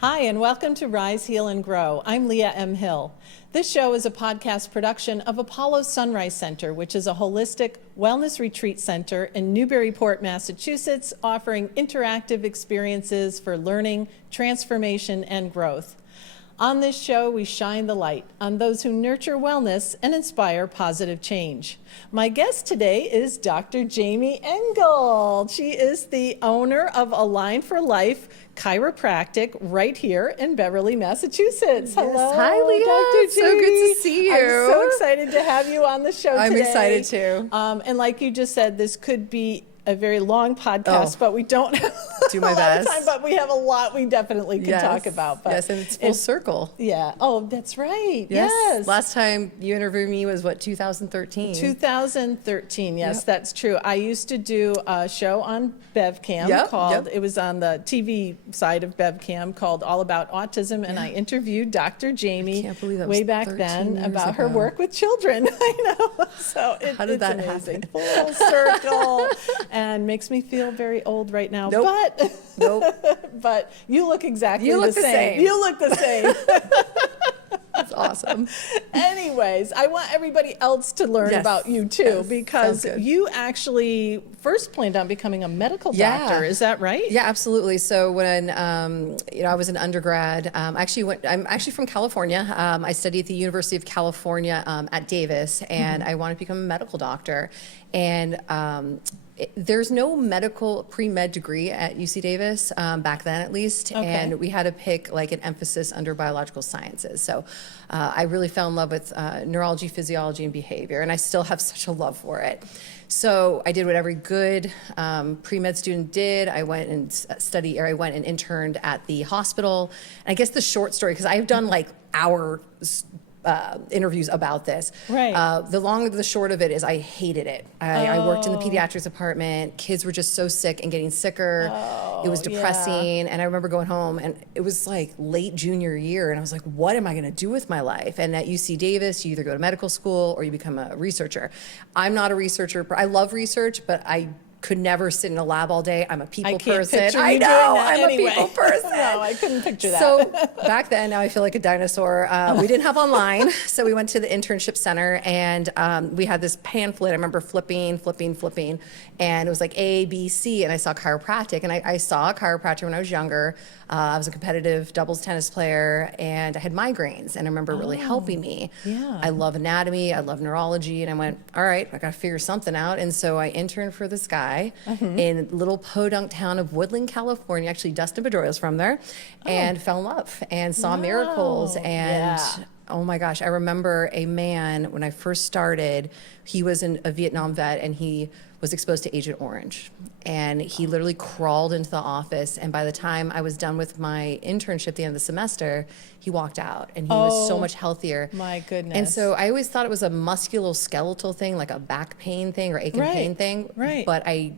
Hi, and welcome to Rise, Heal, and Grow. I'm Leah M. Hill. This show is a podcast production of Apollo Sunrise Center, which is a holistic wellness retreat center in Newburyport, Massachusetts, offering interactive experiences for learning, transformation, and growth. On this show, we shine the light on those who nurture wellness and inspire positive change. My guest today is Dr. Jamie Engel. She is the owner of Align for Life Chiropractic right here in Beverly, Massachusetts. Yes. Hello, Hi, Leah. Dr. Jamie. So good to see you. I'm so excited to have you on the show today. I'm excited too. And like you just said, this could be a very long podcast, but we don't have do my a lot best. of time, but we have a lot we definitely can talk about. But yes, and it's full circle. Yeah. Oh, that's right. Yes. Last time you interviewed me was what, 2013? 2013. Yes, that's true. I used to do a show on BevCam called, it was on the TV side of BevCam called All About Autism, and I interviewed Dr. Jamie way back then about her work with children. I know. So how did that amazing. happen? Full circle. And makes me feel very old right now. But you look exactly the same. You look the same. That's awesome. Anyways, I want everybody else to learn about you too, because you actually first planned on becoming a medical doctor. Is that right? Yeah, absolutely. So when I was an undergrad, I'm actually from California. I studied at the University of California at Davis, and I wanted to become a medical doctor. And there's no medical pre-med degree at UC Davis, back then at least, and we had to pick like an emphasis under biological sciences. So I really fell in love with neurology, physiology, and behavior, and I still have such a love for it. So I did what every good pre-med student did. I went and interned at the hospital. And I guess the short story, because I've done like interviews about this. Right. The long and the short of it is I hated it. I worked in the pediatrics department. Kids were just so sick and getting sicker. It was depressing. And I remember going home, and it was like late junior year, and I was like, what am I going to do with my life? And at UC Davis, you either go to medical school or you become a researcher. I'm not a researcher. I love research, but I could never sit in a lab all day. I'm a people person. I know. I'm a people person. No, I couldn't picture that. So back then, now I feel like a dinosaur. We didn't have online, so we went to the internship center, and we had this pamphlet. I remember flipping, and it was like A, B, C, and I saw chiropractic, and I saw a chiropractor when I was younger. I was a competitive doubles tennis player, and I had migraines, and I remember really helping me. Yeah. I love anatomy, I love neurology, and I went, all right, I got to figure something out. And so I interned for this guy in little podunk town of Woodland, California. Actually, Dustin Pedroia's from there, and fell in love and saw miracles. And oh my gosh, I remember a man when I first started, he was a Vietnam vet, and he was exposed to Agent Orange. And he literally crawled into the office, and by the time I was done with my internship at the end of the semester, he walked out, and he was so much healthier. My goodness. And so I always thought it was a musculoskeletal thing, like a back pain thing or ache and pain thing. Right. But I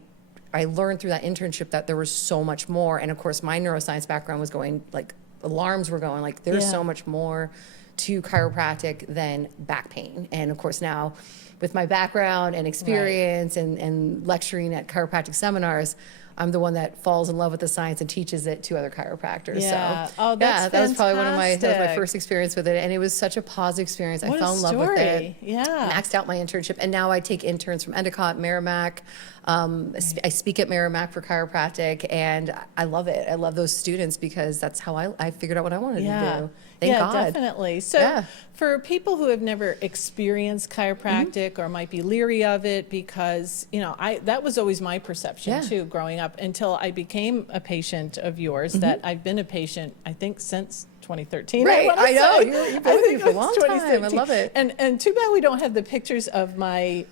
learned through that internship that there was so much more. And of course, my neuroscience background was going, like, alarms were going, like, there's so much more to chiropractic than back pain. And of course, now with my background and experience and lecturing at chiropractic seminars, I'm the one that falls in love with the science and teaches it to other chiropractors. Yeah. So oh, that's that was probably that was my first experience with it, and it was such a positive experience. I fell in love with it. Yeah. Maxed out my internship, and now I take interns from Endicott, Merrimack. I speak at Merrimack for chiropractic, and I love it. I love those students because that's how I figured out what I wanted to do. Thank God. Definitely. So for people who have never experienced chiropractic or might be leery of it, because, that was always my perception too, growing up, until I became a patient of yours, that I've been a patient, I think, since 2013. Right, I know. You've been with me for a long time. I love it. And too bad we don't have the pictures of my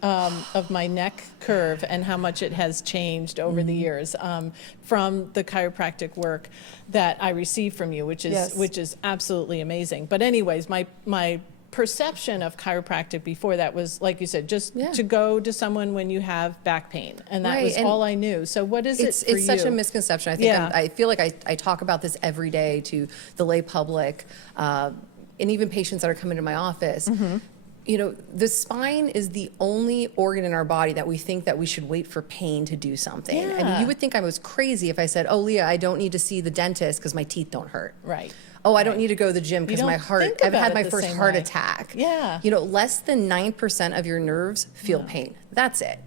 neck curve and how much it has changed over the years from the chiropractic work that I received from you, which is absolutely amazing. But anyways, my perception of chiropractic before that was, like you said, just to go to someone when you have back pain, and that was all I knew. So what is it for you? It's such a misconception. I think I feel like I talk about this every day to the lay public, and even patients that are coming to my office. you know, the spine is the only organ in our body that we think that we should wait for pain to do something. I mean, Yeah. you would think I was crazy if I said, oh, Leah, I don't need to see the dentist because my teeth don't hurt. Right. Oh, I don't need to go to the gym because don't my heart, think I've about had it my the first same heart way. attack. Yeah. You know, less than 9% of your nerves feel pain. That's it.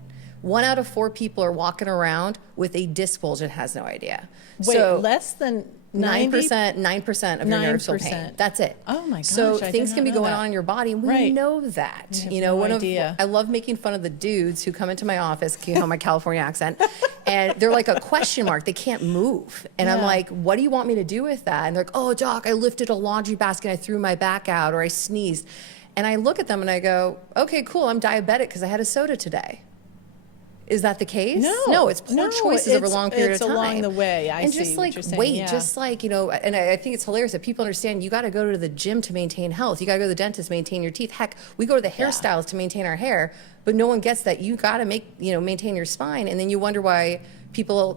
1 out of 4 people are walking around with a disc bulge and has no idea. Wait, So less than 90? 9% of your nerves feel pain. 9%. That's it. Oh my So gosh, I did things not can be know going that. on in your body. And we Right. know that. I have You know, no idea. I love making fun of the dudes who come into my office, you know, my California accent, and they're like a question mark. They can't move. And I'm Yeah. like, what do you want me to do with that? And they're like, oh, doc, I lifted a laundry basket, I threw my back out, or I sneezed. And I look at them and I go, okay, cool, I'm diabetic because I had a soda today. Is that the case? No. It's poor No, choices over a long period it's of time. along the way. I and see just what like you're saying, weight, yeah. just like, you know, and I think it's hilarious that people understand you got to go to the gym to maintain health. You got to go to the dentist to maintain your teeth. Heck, we go to the hairstylist to maintain our hair, but no one gets that you got to maintain your spine. And then you wonder why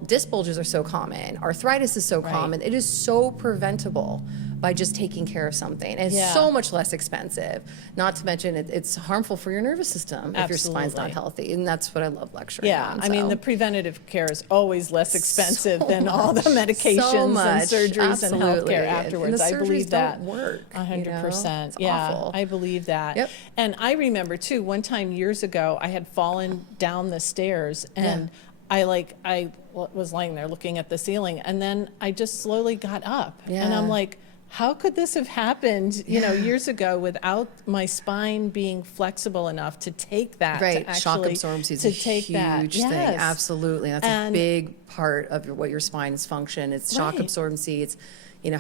disc bulges are so common, arthritis is so common. It is so preventable by just taking care of something. And it's Yeah. so much less expensive. Not to mention it's harmful for your nervous system if your spine's not Absolutely. healthy. And that's what I love lecturing Yeah, on. I mean, so. the preventative care is always less expensive So than all the much, medications so and much, surgeries and absolutely. healthcare And the afterwards. I surgeries believe that. don't work, you know? 100%. It's Yeah, awful. I believe that. Yep. And I remember too, one time years ago, I had fallen down the stairs and I was lying there looking at the ceiling, and then I just slowly got up. And Yeah. I'm like, how could this have happened, years ago without my spine being flexible enough to take that? Right, to shock actually, absorbency is to a take huge that. thing. Yes. Absolutely, that's a And- big part of what your spine's function. It's shock Right. absorbency. It's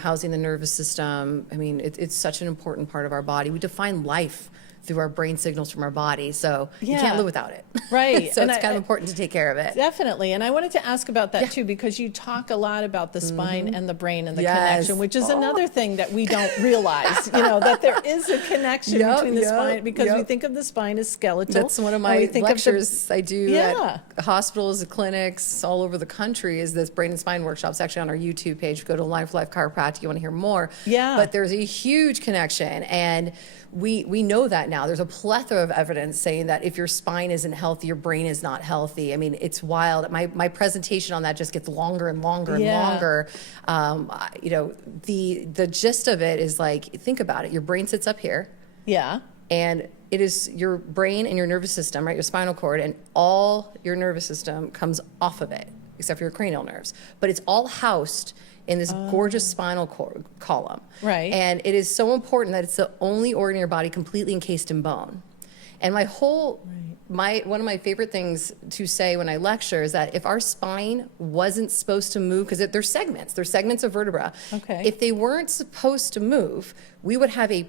housing the nervous system. I mean, it's such an important part of our body. We define life through our brain signals from our body, so you Yeah. can't live without it. Right. So And it's I- kind of important to take care of it. Definitely. And I wanted to ask about that too, because you talk a lot about the spine and the brain and the Yes. connection, which is another thing that we don't realize, that there is a connection Yep, between the yep, spine, because we yep. think of the spine as skeletal. That's one of and my we think of the- lectures I do Yeah. at hospitals, clinics all over the country is this brain and spine workshop. It's actually on our YouTube page. Go to Life Chiropractic. You want to hear more. Yeah. But there's a huge connection. And we know that now. There's a plethora of evidence saying that if your spine isn't healthy, your brain is not healthy. I mean, it's wild. My presentation on that just gets longer and longer and Yeah. longer. The gist of it is like, think about it. Your brain sits up here. Yeah. And it is your brain and your nervous system, right? Your spinal cord, and all your nervous system comes off of it, except for your cranial nerves. But it's all housed in this gorgeous spinal column. Right. And it is so important that it's the only organ in your body completely encased in bone. And one of my favorite things to say when I lecture is that if our spine wasn't supposed to move, because they're segments of vertebra. Okay. If they weren't supposed to move, we would have a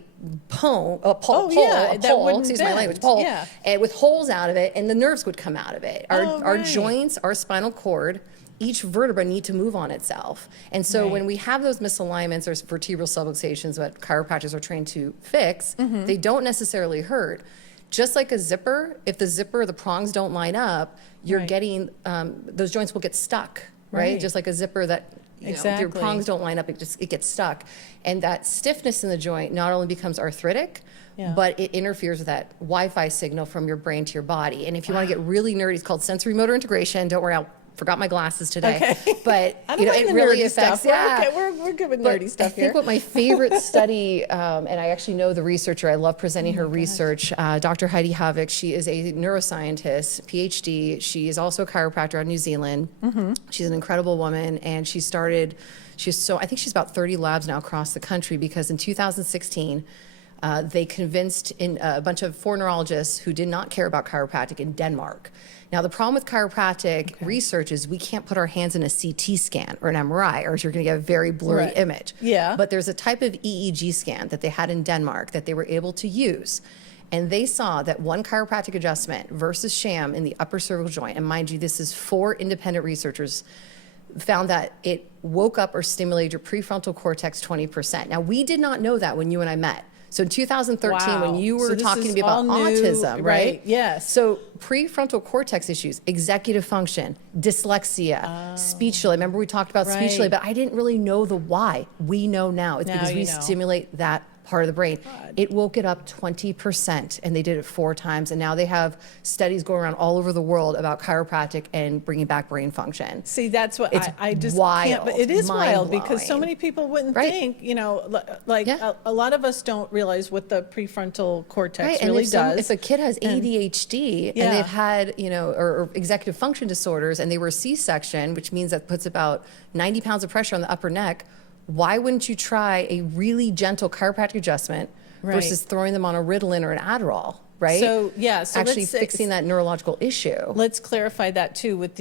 pole, that wouldn't excuse my bend. language, pole, Yeah. and with holes out of it, and the nerves would come out of it. Our right. joints, our spinal cord, each vertebra need to move on itself. And so Right. when we have those misalignments or vertebral subluxations, what chiropractors are trained to fix, they don't necessarily hurt. Just like a zipper, if the zipper, the prongs don't line up, you're Right. getting, those joints will get stuck, right? Right. Just like a zipper that, if your Exactly. prongs don't line up, it gets stuck. And that stiffness in the joint not only becomes arthritic, Yeah. but it interferes with that Wi-Fi signal from your brain to your body. And if you want to get really nerdy, it's called sensory motor integration. Don't worry, I forgot my glasses today. Okay. But I don't mind it the really nerdy affects. stuff. Yeah. We're good with But nerdy stuff I think here. what my favorite study, and I actually know the researcher, I love presenting Oh her research, Dr. Heidi Havik. She is a neuroscientist, PhD. She is also a chiropractor out of New Zealand. Mm-hmm. She's an incredible woman, and I think she's about 30 labs now across the country, because in 2016, they convinced a bunch of 4 neurologists who did not care about chiropractic in Denmark. Now, the problem with chiropractic research is we can't put our hands in a CT scan or an MRI, or you're going to get a very blurry Right. image. Yeah. But there's a type of EEG scan that they had in Denmark that they were able to use. And they saw that one chiropractic adjustment versus sham in the upper cervical joint, and mind you, this is 4 independent researchers, found that it woke up or stimulated your prefrontal cortex 20%. Now, we did not know that when you and I met. So in 2013, when Wow. you So were this talking to is me about all new, autism, right? right, yes. So prefrontal cortex issues, executive function, dyslexia, speech delay. Remember we talked about speech delay, Right. but I didn't really know the why. We know now. It's Now because you we know. stimulate that part of the brain. It woke it up 20%, and they did it 4 times. And now they have studies going around all over the world about chiropractic and bringing back brain function. See, that's what It's I just wild, can't, but it is wild because so mind-blowing. many people wouldn't Right. think, you know, like Yeah. a lot of us don't realize what the prefrontal cortex Right, and really if, does. if a kid has ADHD Yeah. and they've had, you know, or executive function disorders, and they were C-section, which means that puts about 90 pounds of pressure on the upper neck, why wouldn't you try a really gentle chiropractic adjustment Right. versus throwing them on a Ritalin or an Adderall, right? So, yeah, so actually let's fixing that neurological issue. Let's clarify that too with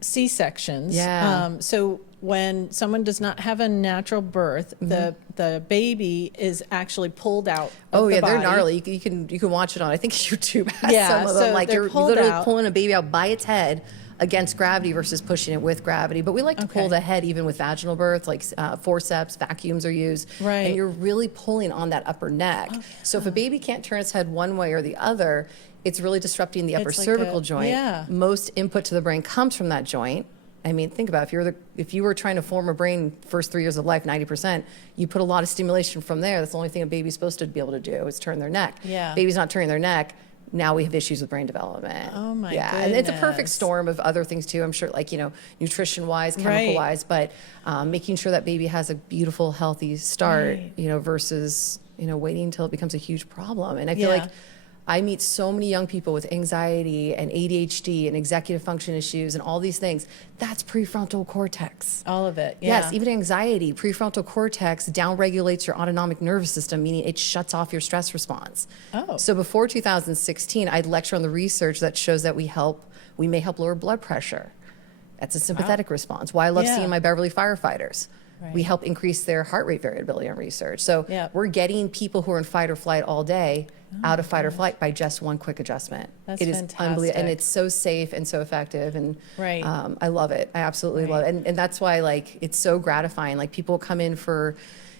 C-sections. Yeah. So when someone does not have a natural birth, the baby is actually pulled out. Oh of yeah, the they're body. gnarly. You can watch it on. I think YouTube has Yeah, some of so them. Like they're you're pulled literally out. pulling a baby out by its head against gravity versus pushing it with gravity. But we like to pull Okay. the head even with vaginal birth, like forceps, vacuums are used, Right. and you're really pulling on that upper neck. So if a baby can't turn its head one way or the other, it's really disrupting the upper It's like cervical a- joint. yeah. Most input to the brain comes from that joint. I mean, think about it. If you were trying to form a brain first 3 years of life, 90%, you put a lot of stimulation from there. That's the only thing a baby's supposed to be able to do is turn their neck. Yeah. Baby's not turning their neck. Now we have issues with brain development. Oh, my Yeah, and it's a perfect goodness. storm of other things too. I'm sure, like, you know, nutrition-wise, chemical-wise, but making sure that baby has a beautiful, healthy start, Right. you know, versus, you know, waiting until it becomes a huge problem. And I feel Yeah. like I meet so many young people with anxiety and ADHD and executive function issues and all these things. That's prefrontal cortex. All of it. Yeah. Yes, even anxiety, prefrontal cortex downregulates your autonomic nervous system, meaning it shuts off your stress response. Oh. So before 2016, I'd lecture on the research that shows that we may help lower blood pressure. That's a sympathetic response. Why I love Yeah. seeing my Beverly firefighters. We Right. help increase their heart rate variability on research. So Yeah. we're getting people who are in fight or flight all day out of fight or flight by just one quick adjustment. That's it is unbelievable, and fantastic. it's so safe and so effective, and Right. I love it. I absolutely love it, and that's why, like, it's so gratifying. Like, people come in for,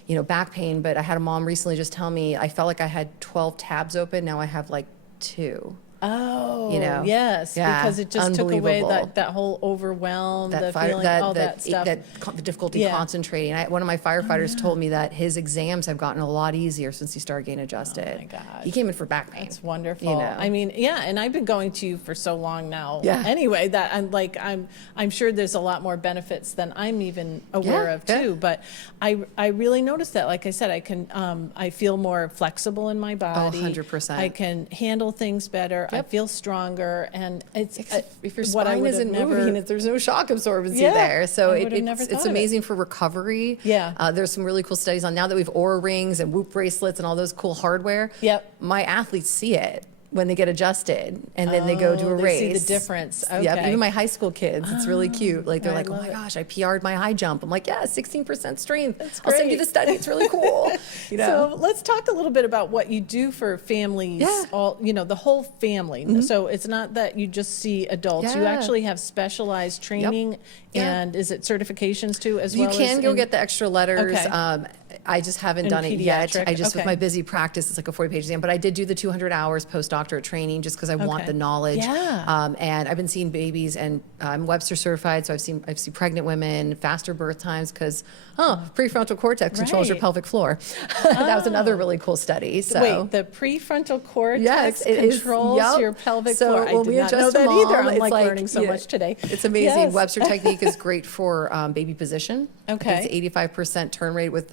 you know, back pain, but I had a mom recently just tell me I felt like I had 12 tabs open. Now I have like 2. Oh, You know? yes, Yeah, because it just took away unbelievable. that whole overwhelm, the Fire- feeling, all that stuff. the difficulty Yeah. concentrating. One of my firefighters told me that his exams have gotten a lot easier since he started getting adjusted. Oh my gosh. He came in for back pain. It's wonderful. You know? I mean, yeah, and I've been going to you for so long now. Yeah. Anyway, that I'm sure there's a lot more benefits than I'm even aware Yeah, of yeah. too. But I really noticed that. Like I said, I feel more flexible in my body. 100%. I can handle things better. I Yep. feel stronger, and it's If your what I spine would have isn't never- moving, there's no shock absorbency Yeah, there. So I would have never it's thought of it. amazing for recovery. Yeah. There's some really cool studies on now that we have Aura rings and Whoop bracelets and all those cool hardware. Yep. My athletes see it when they get adjusted, and then they go to a Oh, they race. see the difference. Yep. Okay. Even my high school kids, it's really cute. Like, they're I like, oh love my it. gosh, I PR'd my high jump. I'm like, yeah, 16% strength. That's I'll send you great. the study. It's really cool. You know? So let's talk a little bit about what you do for families, Yeah. all, you know, the whole family. So it's not that you just see adults. You Yeah. actually have specialized training, Yeah. and is it certifications too as You well as can go in- get the extra letters. Okay. I just haven't In done it yet. pediatric, I just, with okay. my busy practice, it's like a 40-page exam. But I did do the 200 hours postdoctorate training just because I want Okay. the knowledge. Yeah. And I've been seeing babies, and I'm Webster certified, so I've seen pregnant women, faster birth times because prefrontal cortex controls your Right. pelvic floor. That was another really cool study. So. Wait, the prefrontal cortex Yes, it is. controls Yep. your pelvic So floor. I when did we not know adjust a that either. mom, I'm it's like like, learning so yeah, much today. It's amazing. Yes. Webster technique is great for baby position. I Okay. think it's 85% turn rate with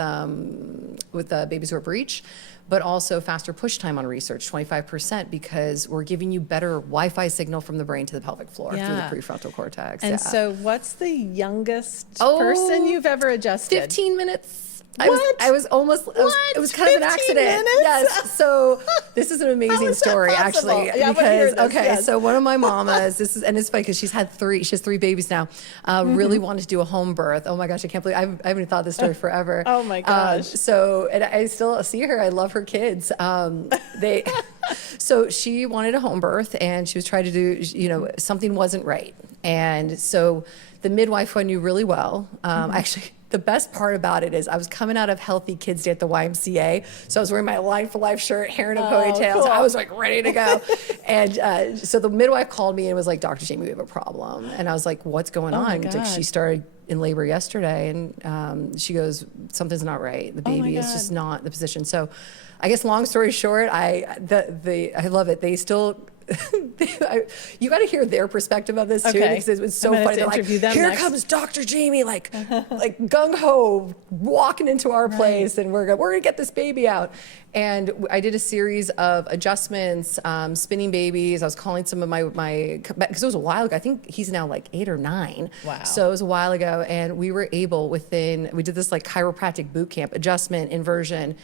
babies who are breech, but also faster push time on research, 25%, because we're giving you better Wi-Fi signal from the brain to the pelvic floor Yeah. through the prefrontal cortex. And yeah. so what's the youngest Oh, person you've ever adjusted? 15 minutes. What? I was almost, it was kind of an 15 accident. minutes? Yes. So this is an amazing is that story, possible? actually. Yeah, I wanna hear because, this, okay, yes. so one of my mamas, and it's funny because she has 3 babies now, really wanted to do a home birth. Oh my gosh, I can't believe, I haven't even thought this story forever. Oh my gosh. So, and I still see her. I love her kids. So she wanted a home birth, and she was trying to do, something wasn't right. And so the midwife who I knew really well, actually, the best part about it is I was coming out of Healthy Kids Day at the YMCA. So I was wearing my Line for Life shirt, hair in a ponytail. cool. So I was like ready to go. And so the midwife called me and was like, Dr. Jamie, we have a problem. And I was like, what's going Oh my on? Like, she God. started in labor yesterday, and she goes, something's not right. The Oh my baby is God. just not the position. So I guess long story short, I love it. They still, you got to hear their perspective of this too, Okay. because it's so I'm gonna funny. They're like, interview them here next." comes Dr. Jamie, like gung ho, walking into our place, and we're gonna get this baby out. And I did a series of adjustments, spinning babies. I was calling some of my because it was a while ago. I think he's now like 8 or 9. Wow. So it was a while ago, and we were able we did this like chiropractic boot camp, adjustment, inversion.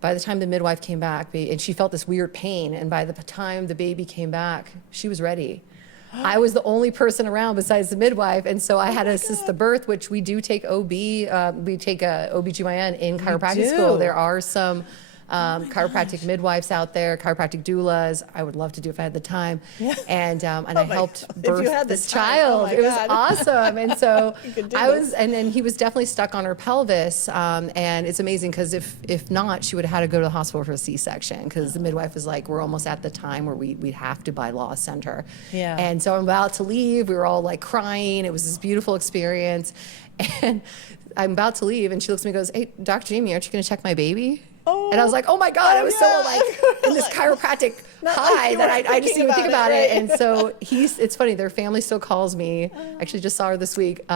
By the time the midwife came back, and she felt this weird pain, and by the time the baby came back, she was ready. I was the only person around besides the midwife, and so I had to assist the birth, which we do take OB. We take a OBGYN in chiropractic school. do? There are some chiropractic midwives out there, chiropractic doulas. I would love to do if I had the time. Yeah. And Oh I my helped God. If you birth had the this time. child. Oh my It was God. awesome. And so You could do I this. was, and then he was definitely stuck on her pelvis. And it's amazing because if not, she would have had to go to the hospital for a C-section, because the midwife was like, we're almost at the time where we have to by law send her. Yeah. And so I'm about to leave. We were all like crying. It was this beautiful experience. And I'm about to leave, and she looks at me and goes, hey, Dr. Jamie, aren't you going to check my baby? Oh. And I was like, oh my God, I was so yeah. like in this chiropractic Not like high you that weren't I just didn't even think thinking about about it. it, And so it's funny, their family still calls me. Actually just saw her this week,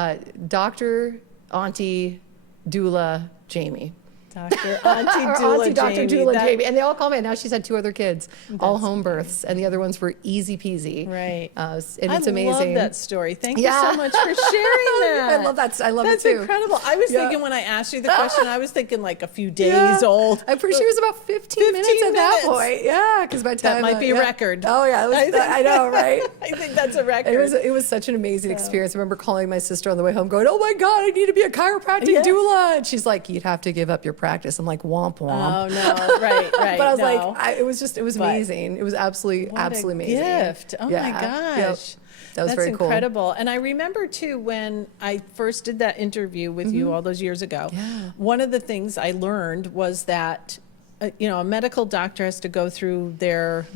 Dr. Auntie Doula Jamie. Dr. Auntie Or Doula Auntie Dr. Jamie. Doula That- Jamie. And they all call me. And now she's had 2 other kids, all That's home births. And the other ones were easy peasy. Right. And it's I amazing. love that story. Thank you Yeah. so much for sharing that. I love that. I love That's it too. incredible. I was Yeah. thinking when I asked you the question, I was thinking like a few days Yeah. old. I'm pretty sure it was about 15 minutes 15 at that minutes. point. Yeah, because by the time That might be a yeah. record. Oh yeah, I know, right? I think that's a record. It was such an amazing experience. I remember calling my sister on the way home, going, "Oh my God, I need to be a chiropractic Yeah. doula." And she's like, "You'd have to give up your practice." I'm like, "Womp womp." Oh no, right. But I was no. like, it was But amazing. It was absolutely What a amazing. gift. Oh Yeah. my Yep. gosh. That was That's very cool. incredible. And I remember too when I first did that interview with you all those years ago. Mm-hmm. Yeah. One of the things I learned was that a medical doctor has to go through their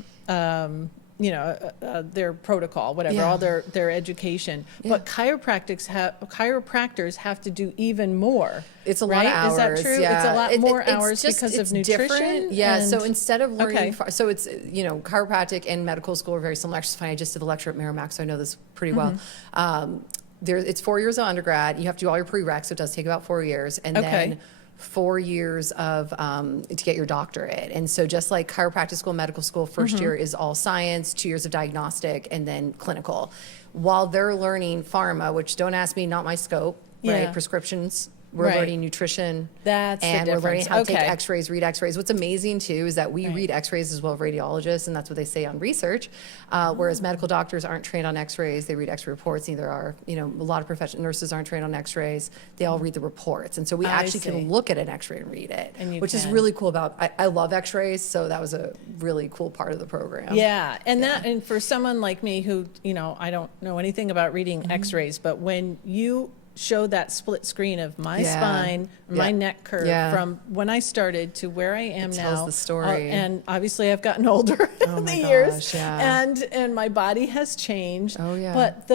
their protocol, whatever, Yeah. all their education. But chiropractors have to do even more. It's a lot right? of hours. Is that true? Yeah. It's a lot more hours just- because of it's nutrition. different. Yeah. and- So instead of learning, Okay. so it's chiropractic and medical school are very similar. Actually, it's funny. I just did a lecture at Merrimack, so I know this pretty well. It's 4 years of undergrad. You have to do all your prereqs, so it does take about 4 years, and Okay. then 4 years of to get your doctorate. And so just like chiropractic school, medical school, first year is all science, 2 years of diagnostic, and then clinical. While they're learning pharma, which don't ask me, not my scope, Yeah. right? Prescriptions. We're Right. learning nutrition. That's the and we're learning difference. how to take Okay. x-rays, read x-rays. What's amazing too is that we Right. read x-rays as well as radiologists, and that's what they say on research. Whereas medical doctors aren't trained on x-rays, they read x-ray reports. Neither are, a lot of professional nurses aren't trained on x-rays. They all read the reports. And so we I actually see. can look at an x-ray and read it, And you which is can. really cool I love x-rays, so that was a really cool part of the program. Yeah, and for someone like me who, I don't know anything about reading Mm-hmm. x-rays, but when you show that split screen of my Yeah. spine, my Yeah. neck curve Yeah. from when I started to where I am It now. tells the story. And obviously I've gotten older Oh in my the years. gosh, yeah. And my body has changed. Oh, yeah. But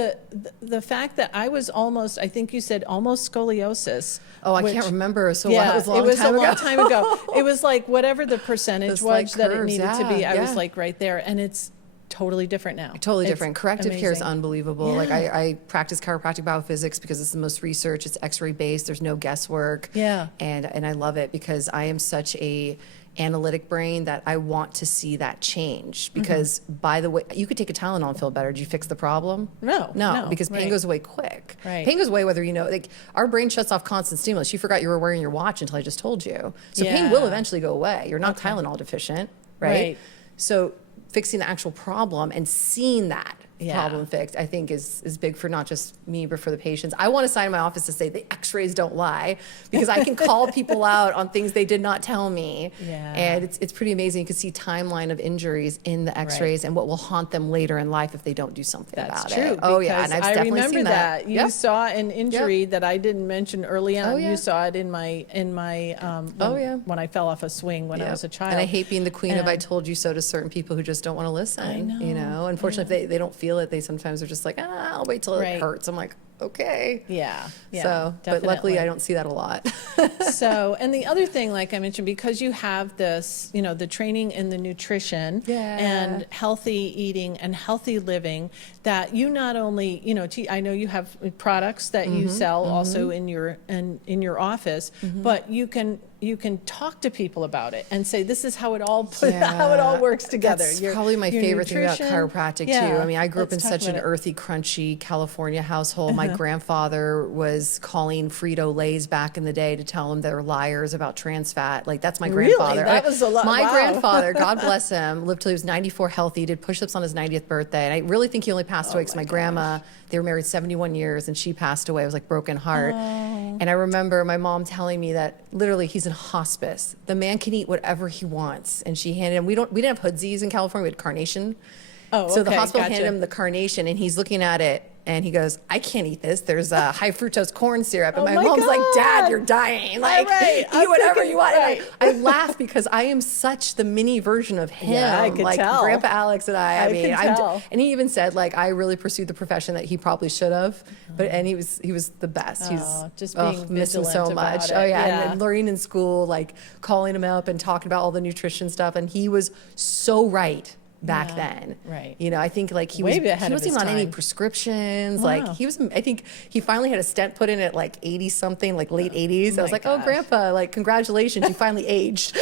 the fact that I was almost, I think you said almost scoliosis. Oh, I which- can't remember. So yeah, that was a long it was time a long ago. time ago. It was like whatever the percentage The slight was that it curves, needed to be. yeah, I was yeah. like right there, and it's totally different now. Totally It's different. Corrective care is amazing. unbelievable. Like Yeah. I practice chiropractic biophysics because it's the most research. It's X-ray based. There's no guesswork. Yeah. And I love it because I am such a analytic brain that I want to see that change. Because by the way, you could take a Tylenol and feel better. Did you fix the problem? No, no, because pain right. goes away quick. Right. Pain goes away whether like our brain shuts off constant stimulus. You forgot you were wearing your watch until I just told you. So pain will Yeah. eventually go away. You're not Tylenol deficient, right? Right. So fixing the actual problem and seeing that Yeah. problem fixed, I think is big for not just me, but for the patients. I want to sign in my office to say the x-rays don't lie because I can call people out on things they did not tell me. Yeah. And it's pretty amazing. You can see timeline of injuries in the x-rays and what will haunt them later in life if they don't do something That's about true. it. Oh yeah, and because I've I definitely remember seen that. You Yep. saw an injury that I didn't mention early on. Oh, yeah. You saw it in my Oh, yeah. when I fell off a swing when I Yep. was a child. And I hate being the queen of I And- told you so to certain people who just don't want to listen. I know. Unfortunately, if they don't feel it, they sometimes are just like, I'll wait till Right. it hurts. I'm like, okay. Yeah. Yeah. So, but luckily definitely. I don't see that a lot. So, and the other thing, like I mentioned, because you have this, the training in the nutrition Yeah. and healthy eating and healthy living, that you not only, I know you have products that you sell also in your office, but you can talk to people about it and say, this is how it all how it all works together. That's probably my favorite thing about chiropractic Yeah. too. I mean, I grew up in Let's talk such an about it. earthy, crunchy California household. My grandfather was calling Frito-Lays back in the day to tell them they're liars about trans fat. Like, that's my Really? grandfather. That was a lot. My Wow. grandfather, God bless him, lived till he was 94 healthy, did push-ups on his 90th birthday. And I really think he only passed away because my grandma, they were married 71 years and she passed away. It was like broken heart. Oh. And I remember my mom telling me that literally he's in hospice. The man can eat whatever he wants. And she handed him, we didn't have hoodsies in California, we had carnation. Oh, So the okay, hospital gotcha. handed him the carnation and he's looking at it and he goes, I can't eat this. There's high fructose corn syrup. And Oh my my mom's like, Dad, God. you're dying. Like, right. eat whatever you want. Right. And I laugh because I am such the mini version of him. Yeah, I could like tell. Grandpa Alex and I mean, could tell. and he even said, like, I really pursued the profession that he probably should have. And he was the best. He's just being miss him so vigilant about much. it. Oh yeah. Yeah. And learning in school, like calling him up and talking about all the nutrition stuff. And he was so right back Yeah, then. right. I think like he Way was ahead he of wasn't his even on any time. prescriptions. Wow. Like I think he finally had a stent put in at like 80 something, like late 80s. I was my like, oh gosh. Grandpa, like congratulations, you finally aged.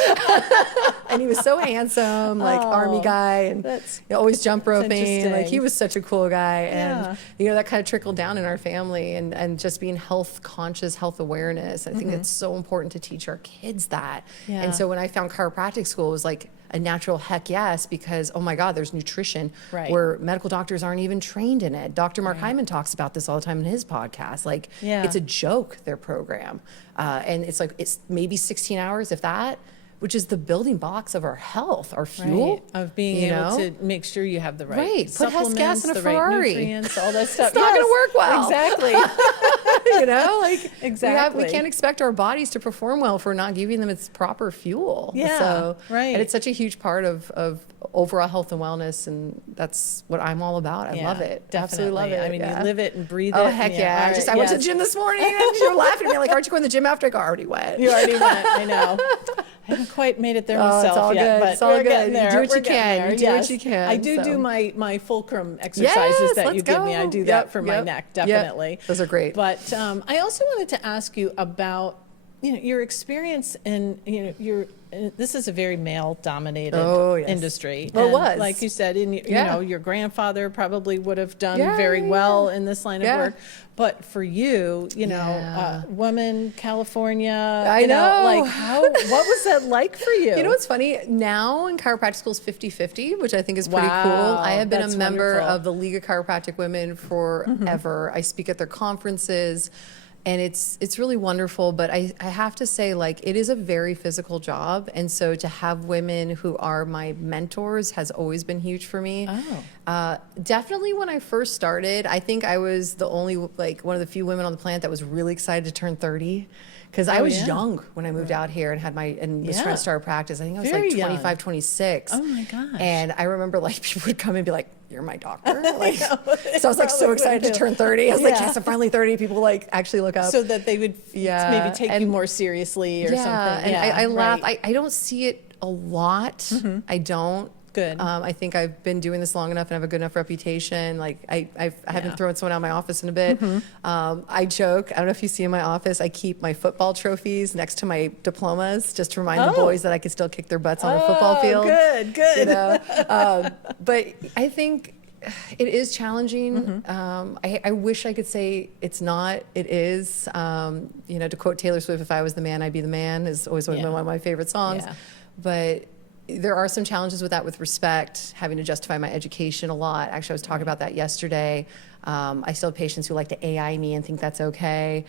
And he was so handsome, like army guy, and that's- always jump roping. Like interesting. he was such a cool guy. Yeah. And that kind of trickled down in our family and just being health conscious, health awareness. I think it's so important to teach our kids that. Yeah. And so when I found chiropractic school, it was like a natural heck yes, because oh my God, there's nutrition Right. where medical doctors aren't even trained in it. Dr. Mark Hyman talks about this all the time in his podcast. Like Yeah. it's a joke, their program. And it's maybe 16 hours, if that, which is the building blocks of our health, our fuel. Right. Of being you able know? to make sure you have the right, Right. Put Hess gas supplements, in a the Ferrari. right nutrients, all that stuff. It's not gonna work well. Exactly. Like Exactly. we can't expect our bodies to perform well if we're not giving them its proper fuel. Yeah, So, right. And it's such a huge part of overall health and wellness, and that's what I'm all about. I love it. Definitely. Absolutely love it. I mean, yeah. you live it and breathe it. Oh heck yeah! all right, I went to the yes. gym this morning, and you were laughing at me like, "Aren't you going to the gym after?" I go, "I already went." You already went. I know. I haven't quite made it there Oh, it's myself all yet, good. but It's all we're good. getting You there. do what We're you getting can. there. You do what Yes. you can, I do so. my fulcrum exercises Yes, that you let's give me. I go. do that Yep, for my yep, neck, yep. definitely. Those are great. But I also wanted to ask you about your experience in this is a very male-dominated Oh, yes. industry. Well, it And was. like you said, Yeah. your grandfather probably would have done Yeah, very yeah, well yeah. in this line of Yeah. work. But for you, Yeah. woman, California, I know. like what was that like for you? You know what's funny? Now in chiropractic school is 50-50, which I think is pretty cool. Wow, I have been that's a member wonderful. of the League of Chiropractic Women forever. I speak at their conferences. And it's really wonderful, but I have to say, like, it is a very physical job. And so to have women who are my mentors has always been huge for me. Oh. Definitely when I first started, I think I was the only, like, one of the few women on the planet that was really excited to turn 30. Because I was yeah. young when I moved out here and was trying Yeah. to start a practice. I think I was Very like young. 25, 26. Oh my gosh. And I remember like people would come and be like, "You're my doctor." Like, know. so I was like so Probably excited to would. turn 30. I was like, Yeah. "Yes, I'm finally 30." People like actually look up. so that they would Yeah, maybe take you and- more seriously or yeah, something. and I laugh. right. I don't see it a lot. I don't. Good. I think I've been doing this long enough and have a good enough reputation. Like I haven't Yeah. thrown someone out of my office in a bit. I joke. I don't know if you see in my office, I keep my football trophies next to my diplomas just to remind the Oh. boys that I can still kick their butts on a football field. Good, good. You know? But I think it is challenging. I wish I could say it's not. It is. To quote Taylor Swift, "If I was the man, I'd be the man," is always one Yeah. of my favorite songs. Yeah. But there are some challenges with that, with respect, having to justify my education a lot. Actually, I was talking about that yesterday. I still have patients who like to AI me and think that's okay.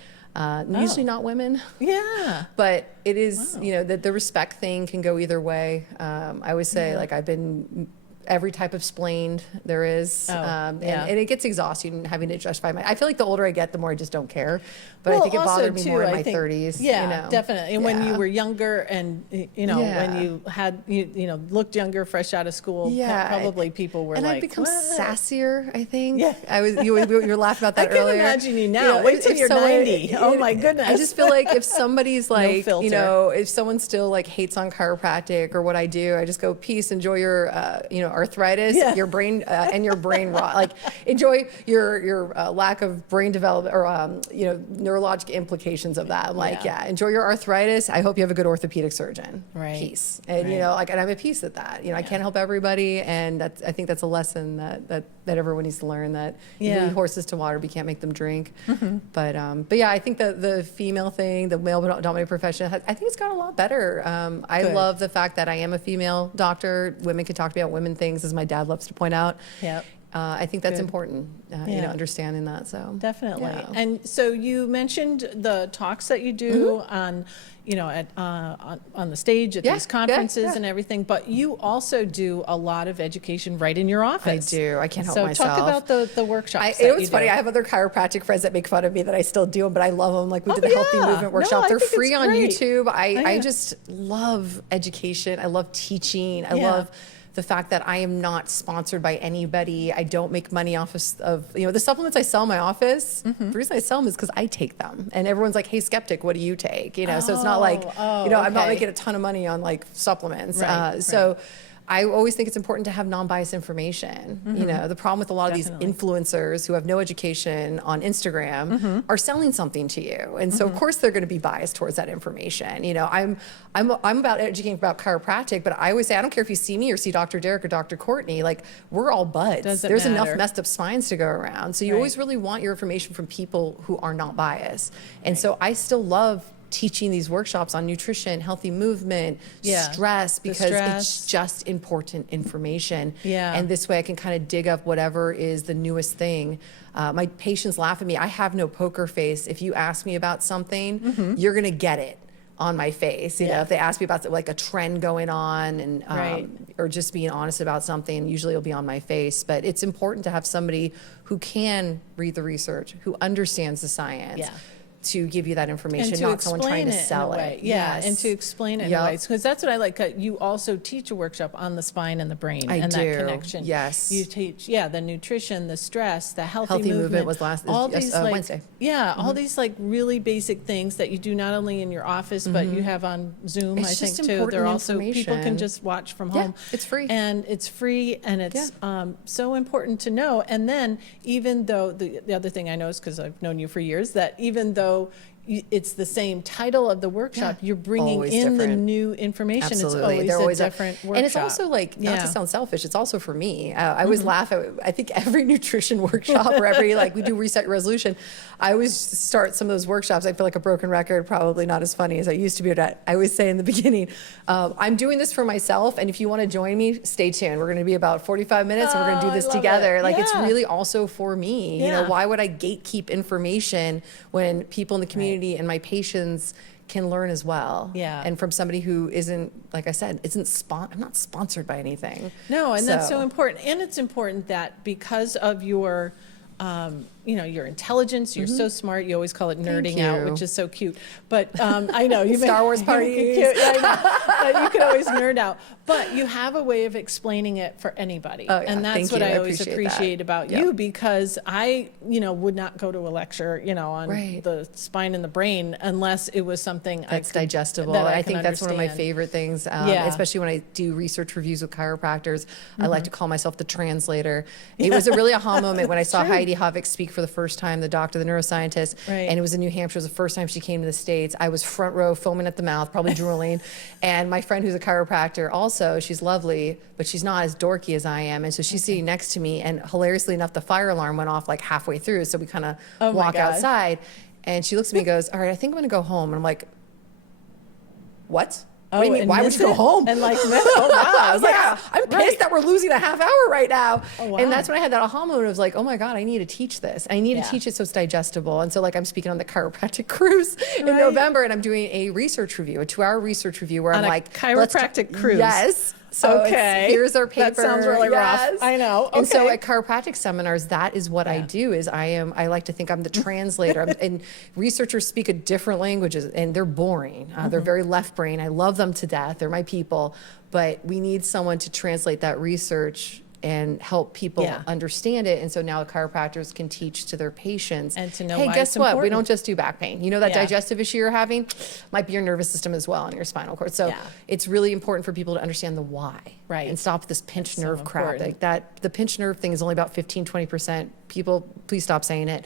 Usually not women. Yeah. But it is, the respect thing can go either way. I always say, like, I've been every type of splaned there is. And it gets exhausting having to justify I feel like the older I get, the more I just don't care. But I think it bothered me more in my 30s. Yeah, definitely. And when you were younger and, when you had, looked younger, fresh out of school, probably people were and like, I've become what? sassier, I think. Yeah. You were laughing about that I earlier. I can imagine you now. Wait till you're 90. Oh my goodness. I just feel like if somebody's like, filter. if someone still like hates on chiropractic or what I do, I just go, peace, enjoy your, arthritis, your brain, and your brain rot. Like, enjoy your lack of brain development or, neurologic implications of that. I'm like, enjoy your arthritis. I hope you have a good orthopedic surgeon. Right. Peace. And, and I'm at peace with that. I can't help everybody. And I think that's a lesson that everyone needs to learn, that you lead horses to water, but you can't make them drink. But yeah, I think the female thing, the male dominated profession, I think it's got a lot better. I love the fact that I am a female doctor. Women can talk to me about women things, as my dad loves to point out. Yep. I think that's important, understanding that. So definitely. Yeah. And so you mentioned the talks that you do on, on the stage at these conferences and everything, but you also do a lot of education right in your office. I do. I can't help myself. So talk about the workshops. It's funny. I have other chiropractic friends that make fun of me that I still do them, but I love them. Like, we did a healthy movement workshop. They're free on YouTube. I just love education. I love teaching. I love the fact that I am not sponsored by anybody. I don't make money off of the supplements I sell in my office. The reason I sell them is because I take them. And everyone's like, hey, skeptic, what do you take? So it's not like, I'm not making a ton of money on like supplements. So I always think it's important to have non-biased information. The problem with a lot of these influencers who have no education on Instagram are selling something to you. And so of course they're going to be biased towards that information. I'm about educating about chiropractic, but I always say, I don't care if you see me or see Dr. Derek or Dr. Courtney, like, we're all buds. There's enough messed up spines to go around. So you always really want your information from people who are not biased. And so I still love teaching these workshops on nutrition, healthy movement, stress, because it's just important information. And this way I can kind of dig up whatever is the newest thing. My patients laugh at me. I have no poker face. If you ask me about something, you're going to get it on my face. If they ask me about like a trend going on and or just being honest about something, usually it'll be on my face. But it's important to have somebody who can read the research, who understands the science, to give you that information, not someone trying to sell it. And to explain it in ways, because that's what I like. You also teach a workshop on the spine and the brain that connection. Yes. You teach, the nutrition, the stress, the healthy movement was all these like, Wednesday. All these like really basic things that you do not only in your office, but you have on Zoom, I think too. They're also, people can just watch from home. It's free. And it's free, and it's so important to know. And then even though, the other thing I know is, because I've known you for years, that even though it's the same title of the workshop, you're bringing always in different. The new information. Absolutely. It's always a different workshop. And it's also like, not to sound selfish, it's also for me. I always laugh at, I think every nutrition workshop or every, like, we do reset resolution, I always start some of those workshops. I feel like a broken record, probably not as funny as I used to be. But I always say in the beginning, I'm doing this for myself, and if you want to join me, stay tuned. We're going to be about 45 minutes and we're going to do this together. Like, it's really also for me. Why would I gatekeep information when people in the community and my patients can learn as well? And from somebody who isn't, like I said, I'm not sponsored by anything. No, and that's so important. And it's important that because of your your intelligence, you're so smart. You always call it nerding out, which is so cute. But I know you Star Wars parties. But you could always nerd out. But you have a way of explaining it for anybody, and that's what I always appreciate about you, because I, would not go to a lecture, on the spine and the brain unless it was something that's digestible. That I think that's one of my favorite things, especially when I do research reviews with chiropractors. I like to call myself the translator. It was a really aha moment when I saw Heidi Havik speak for the first time, the doctor, the neuroscientist, and it was in New Hampshire. It was the first time she came to the States. I was front row, foaming at the mouth, probably drooling. And my friend who's a chiropractor also, she's lovely, but she's not as dorky as I am. And so she's sitting next to me, and hilariously enough, the fire alarm went off like halfway through. So we kind of walk outside, and she looks at me and goes, all right, I think I'm going to go home. And I'm like, what? What do you mean? Why would you go home? And like, oh wow. I was like, I'm pissed that we're losing a half hour right now. Oh, wow. And that's when I had that aha moment. I was like, oh my God, I need to teach this. I need to teach it so it's digestible. And so, like, I'm speaking on the chiropractic cruise in November, and I'm doing a research review, a 2-hour research review where I'm like, chiropractic cruise. Yes. So Okay. here's our paper. That sounds really rough. I know. And so Okay. at chiropractic seminars, that is what I do. Is I like to think I'm the translator. And researchers speak a different languages, and they're boring. They're very left brain. I love them to death. They're my people, but we need someone to translate that research and help people understand it. And so now chiropractors can teach to their patients. And to know hey, why guess it's what? We important. don't just do back pain. You know that digestive issue you're having might be your nervous system as well and your spinal cord. So it's really important for people to understand the why. Right. And stop this pinched That's so nerve crap. important. Like that, the pinched nerve thing is only about 15-20%. People, please stop saying it.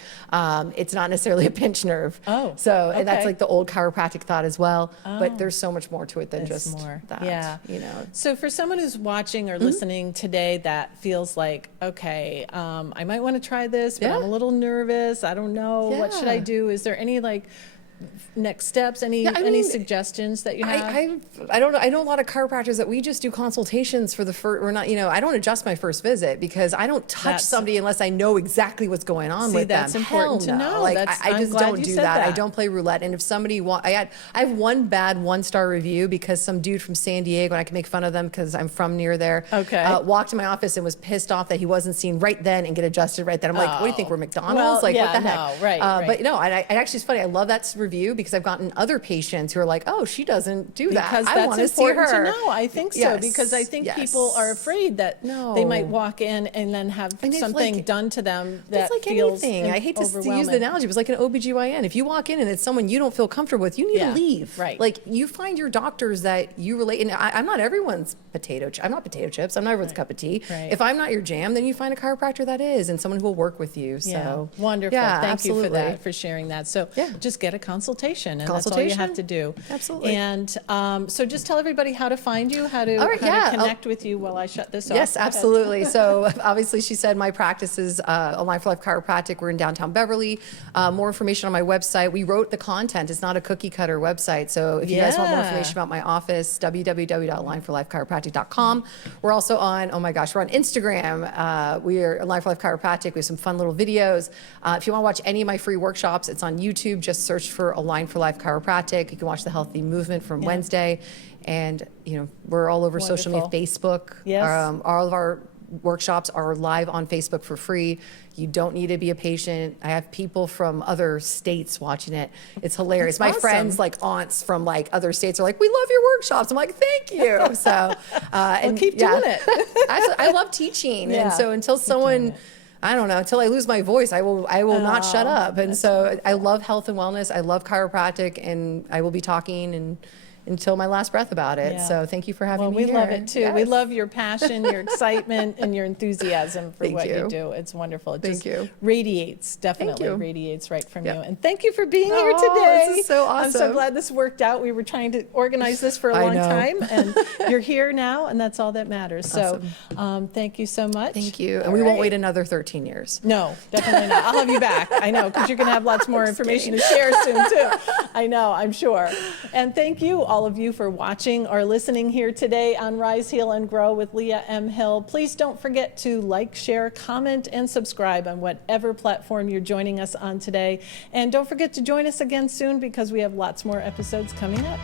It's not necessarily a pinched nerve. Oh, So, and that's okay. like the old chiropractic thought as well. But there's so much more to it than There's just more. that. Yeah. You know. So for someone who's watching or listening today that feels like, okay, I might want to try this, but I'm a little nervous. I don't know. What should I Yeah. do? Is there any like next steps? Any any suggestions that you have? I don't know. I know a lot of chiropractors that we just do consultations for the first. We're not, you know, I don't adjust my first visit because I don't touch That's- somebody unless I know exactly what's going on with that's them. important Hell to no. know. Like That's- I I'm just glad don't you do said that. I that. don't play roulette. And if somebody I have one bad 1-star review because some dude from San Diego, and I can make fun of them because I'm from near there. Okay. Walked in my office and was pissed off that he wasn't seen right then and get adjusted right then. I'm like, what do you think? We're McDonald's? Well, Like yeah, what the heck? no, right, right. But no, and actually it's funny. I love that review because I've gotten other patients who are like, oh, she doesn't do that. Because I that's want to see important her. to know. I think so Yes, because I think yes. people are afraid that No. they might walk in and then have And it's something like- done to them that It's like feels anything. I hate to use overwhelming. the analogy. It was like an OBGYN. If you walk in and it's someone you don't feel comfortable with, you need Yeah, to leave. right. Like you find your doctors that you relate. And I'm not everyone's I'm not potato chips. I'm not everyone's cup of tea. Right. If I'm not your jam, then you find a chiropractor that is and someone who will work with you. Yeah, So wonderful. Yeah, Thank you for absolutely. that, for sharing that. So Yeah. just get a consultation, and that's all you have to do. Absolutely. And so just tell everybody how to find you, how to, All right, how yeah, to connect with you while I shut this off. Yes, Go ahead. absolutely. So obviously she said my practice is a Life Chiropractic. We're in downtown Beverly. More information on my website. We wrote the content. It's not a cookie cutter website. So if you guys want more Yeah. information about my office, www.lineforlifechiropractic.com. We're also on, oh my gosh, we're on Instagram. We are Life Chiropractic. We have some fun little videos. If you want to watch any of my free workshops, it's on YouTube. Just search for Align for Life Chiropractic. You can watch the Healthy Movement from Wednesday. And, you know, we're all over social media, Wonderful. Facebook. Yes. All of our workshops are live on Facebook for free. You don't need to be a patient. I have people from other states watching it. It's hilarious. That's My friends, awesome. like aunts from like other states, are like, "We love your workshops." I'm like, "Thank you." So, and keep doing it. I love teaching, Yeah, and so until doing someone. it. I don't know. Until I lose my voice, I will not shut up. And so I love health and wellness. I love chiropractic, and I will be talking until my last breath about it. Yeah. So thank you for having Well, me we here. love it too. We Yes. love your passion, your excitement, and your enthusiasm for Thank what you you. do. It's wonderful. It Thank just you. radiates, definitely you. radiates right from Yep. you. And thank you for being here Oh, today. this is so I'm so awesome. glad this worked out. We were trying to organize this for a I long know. time, and you're here now, and that's all that matters. So thank you so much. Thank you. And All we won't right. wait another 13 years. No, definitely not. I'll have you back. I know, because you're going to have lots more information to share soon, too. I know, I'm sure. And thank you, all of you, for watching or listening here today on Rise, Heal, and Grow with Leah M. Hill. Please don't forget to like, share, comment, and subscribe on whatever platform you're joining us on today. And don't forget to join us again soon because we have lots more episodes coming up.